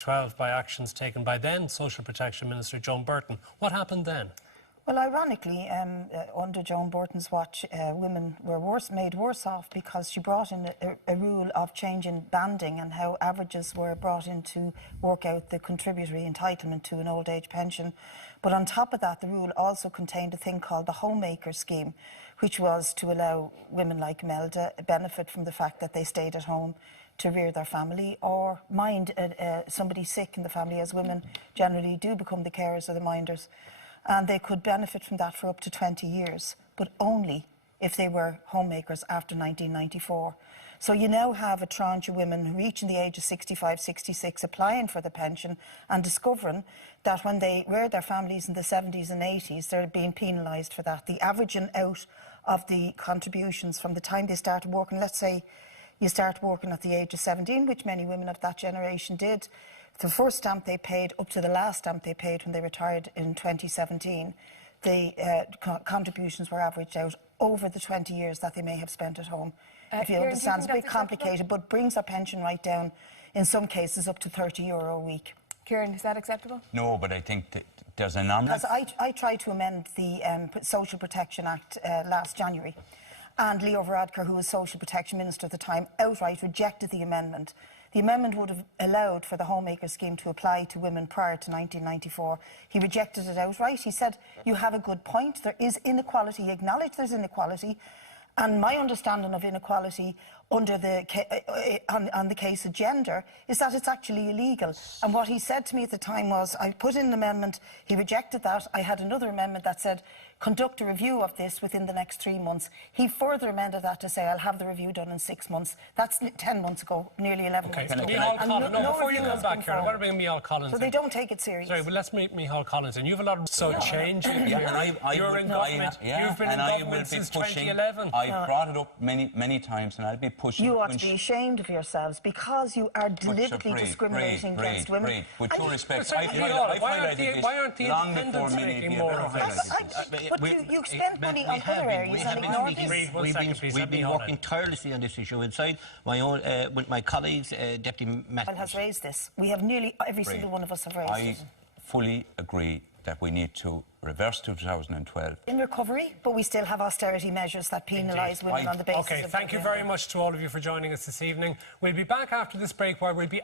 12 by actions taken by then Social Protection Minister Joan Burton. What happened then? Well, ironically, under Joan Burton's watch, women were made worse off because she brought in a rule of changing banding and how averages were brought in to work out the contributory entitlement to an old age pension. But on top of that, the rule also contained a thing called the homemaker scheme, which was to allow women like Melda benefit from the fact that they stayed at home to rear their family or mind somebody sick in the family, as women generally do become the carers or the minders. And they could benefit from that for up to 20 years, but only if they were homemakers after 1994. So you now have a tranche of women reaching the age of 65, 66, applying for the pension and discovering that when they reared their families in the 70s and 80s, they're being penalised for that. The averaging out of the contributions from the time they started working, let's say you start working at the age of 17, which many women of that generation did, the first stamp they paid up to the last stamp they paid when they retired in 2017, the contributions were averaged out over the 20 years that they may have spent at home. If you understand, it's a bit complicated, but brings their pension right down, in some cases, up to €30 a week. Kieran, is that acceptable? No, but I think that there's an anomaly. Because I tried to amend the Social Protection Act last January, and Leo Varadkar, who was Social Protection Minister at the time, outright rejected the amendment. The amendment would have allowed for the homemaker scheme to apply to women prior to 1994. He rejected it outright. He said, you have a good point, there is inequality. He acknowledged there's inequality. And my understanding of inequality under on the case of gender is that it's actually illegal. And what he said to me at the time was, I put in an amendment, he rejected that. I had another amendment that said, conduct a review of this within the next 3 months. He further amended that to say, I'll have the review done in 6 months. That's 10 months ago, nearly 11 months ago. Micheál Collins, before you come back here, I've got to bring Micheál Collins in. So they don't take it serious. Sorry, well, let's meet Micheál Collins in. You have a lot of change. You're in government. You've been in government since 2011. I've brought it up many times, and I'll be pushing. You ought to be ashamed of yourselves because you are deliberately discriminating against women. With due respect, why aren't the independents making more of this? But you spend money on other areas and ignore this. We've been working tirelessly on this issue inside my own, with my colleagues, Deputy Matt. Has raised this. We have nearly every single one of us have raised it. I fully agree that we need to reverse 2012. In recovery, but we still have austerity measures that penalise women on the basis of... OK, thank you very much to all of you for joining us this evening. We'll be back after this break where we'll be